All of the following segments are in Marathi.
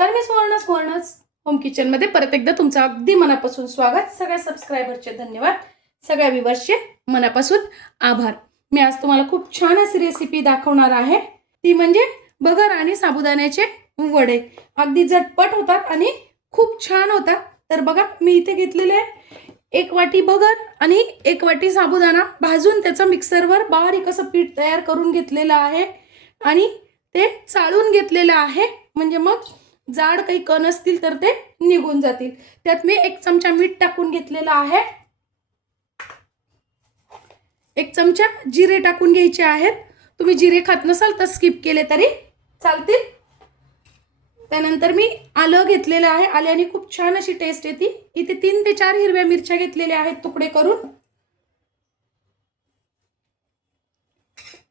नमस्कार, मी सुवर्णच होम किचन मध्ये परत एकदा तुमचं अगदी मनापासून स्वागत। सगळ्या सबस्क्रायबरचे धन्यवाद, सगळ्या व्ह्यूअर्सचे मनापासून आभार। मी आज तुम्हाला खूप छान अशी रेसिपी दाखवणार आहे, ती म्हणजे भगर आणि साबुदाण्याचे वडे। अगदी झटपट होतात आणि खूप छान होतात। तर बघा, मी इथे घेतलेले 1 वाटी भगर आणि 1 वाटी साबुदाणा भाजून त्याचं मिक्सरवर बारीक असं पीठ तयार करून घेतलेलं आहे आणि ते चाळून घेतलेलं आहे, म्हणजे मग जाड काही कण असतील तर ते निघून जातील। त्यात मी 1 चमचा मीठ टाकून घेतलेला आहे, 1 चमचा जिरे टाकून घ्यायचे आहेत। तुम्ही जिरे खात नसाल तर स्किप केले तरी चालतील। त्यानंतर मी आलं घेतलेलं आहे, आल्याने खूप छान अशी टेस्ट येते। इथे 3 ते 4 हिरव्या मिरच्या घेतलेल्या आहेत तुकडे करून,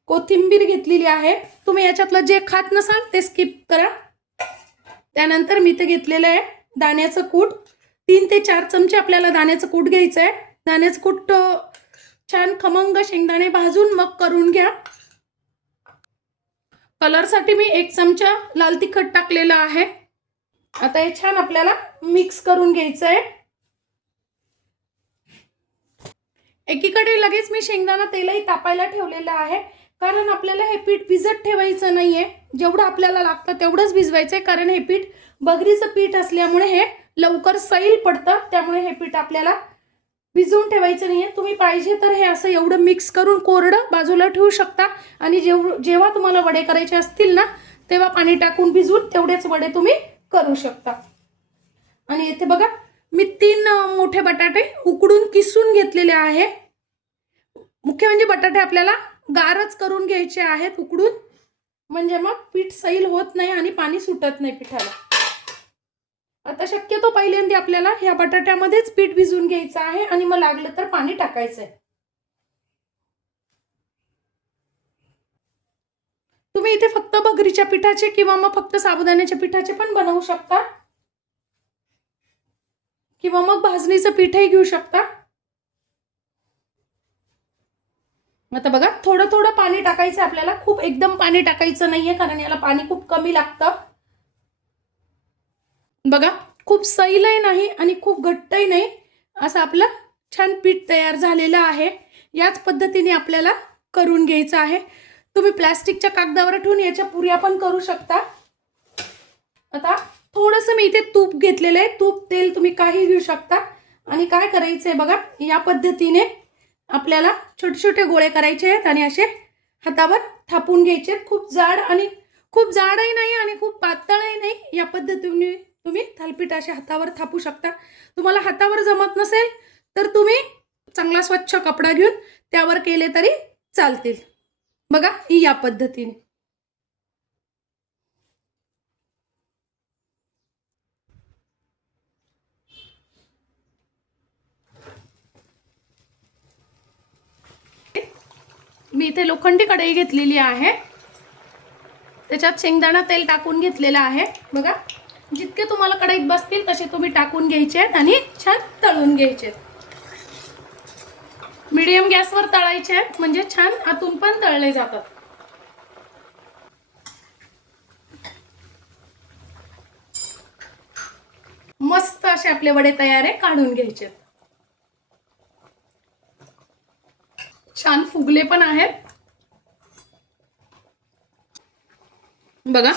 कोथिंबीर घेतलेली आहे। तुम्ही याच्यातलं जे खात नसाल ते स्किप करा। त्यानंतर मी इथे घेतलेलं आहे दाण्याचं कूट, 3 ते 4 चमचे आपल्याला दाण्याचं कूट घ्यायचं आहे। दाण्याचं कूट छान खमंग शेंगदाणे भाजून मग करून घ्या। कलरसाठी मी 1 चमचा लाल तिखट टाकलेलं आहे। आता हे छान आपल्याला मिक्स करून घ्यायचं आहे। एकीकडे लगेच मी शेंगदाणा तेलही तापायला ठेवलेलं आहे, कारण आपल्याला हे पीठ भिजत ठेवायचं नाहीये। जेवढं आपल्याला लागतं तेवढंच भिजवायचंय, कारण हे पीठ भगरीचं पीठ असल्यामुळे हे लवकर सैल पडतं, त्यामुळे हे पीठ आपल्याला भिजवून ठेवायचं नाहीये। तुम्ही पाहिजे तर हे असं एवढं मिक्स करून कोरडं बाजूला ठेवू शकता आणि जेव्हा तुम्हाला वडे करायचे असतील ना, तेव्हा पाणी टाकून भिजवून तेवढेच वडे तुम्ही करू शकता। आणि इथे बघा, मी 3 मोठे बटाटे उकडून किसून घेतलेले आहे। मुख्य म्हणजे बटाटे आपल्याला गारच करून घ्यायचे आहेत उकडून, म्हणजे मग पीठ सैल होत नाही आणि पाणी सुटत नाही पिठाला। आता शक्यतो पहिल्यांदा आपल्याला ह्या बटाट्यामध्येच पीठ भिजवून घ्यायचं आहे आणि मग लागलं तर पाणी टाकायचं आहे। तुम्ही इथे फक्त भगरीच्या पिठाचे किंवा मग फक्त साबुदाण्याच्या पिठाचे पण बनवू शकता, किंवा मग भाजणीचं पीठही घेऊ शकता। आता बघा, थोडं थोडं पाणी टाकायचं आपल्याला, खूप एकदम पाणी टाकायचं नाहीये, कारण याला पाणी खूप कमी लागतं। बघा, खूप सैलही नाही आणि खूप घट्टही नाही, असं आपलं छान पीठ तयार झालेलं आहे। याच पद्धतीने आपल्याला करून घ्यायचं आहे। तुम्ही प्लास्टिकच्या कागदावर ठेवून याच्या पुऱ्या पण करू शकता। आता थोडंसं मी इथे तूप घेतलेलं आहे, तूप तेल तुम्ही काही घेऊ शकता। आणि काय करायचंय बघा, या पद्धतीने आपल्याला छोटे छोटे गोळे करायचे आहेत आणि असे हातावर थापून घ्यायचे। खूप जाडही नाही आणि खूप पातळही नाही, या पद्धतीने तुम्ही थालपीठ अशा हातावर थापू शकता। तुम्हाला हातावर जमत नसेल तर तुम्ही चांगला स्वच्छ कपडा घेऊन त्यावर केले तरी चालतील। बघा, या पद्धतीने मी इथे लोखंडी कढई घेतलेली आहे, त्याच्यात शेंगदाणा तेल टाकून घेतलेलं आहे। बघा, जितके तुम्हाला कढईत बसतील तसे तुम्ही टाकून घ्यायचे आहेत आणि छान तळून घ्यायचे। मीडियम गॅसवर तळायचे आहेत, म्हणजे छान आतून पण तळले जातात। मस्त असे आपले वडे तयार आहे, काढून घ्यायचे। छान फुगले पण आहेत बघा,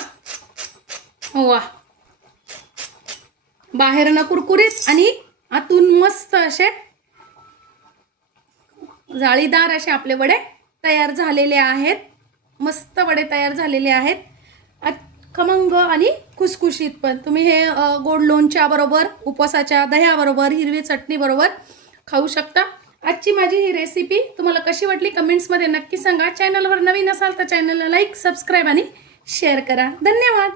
वा, बाहेरनं कुरकुरीत आणि आतून मस्त असे जाळीदार असे आपले वडे तयार झालेले आहेत। मस्त वडे तयार झालेले आहेत, खमंग आणि खुसखुशीत पण। तुम्ही हे गोड लोणच्या बरोबर, उपवासाच्या दह्याबरोबर, हिरवी चटणी बरोबर खाऊ शकता। आजची माझी ही रेसिपी तुम्हाला कशी वाटली कमेंट्समध्ये नक्की सांगा। चॅनलवर नवीन असाल तर चॅनलला लाईक, सबस्क्राईब आणि शेअर करा। धन्यवाद।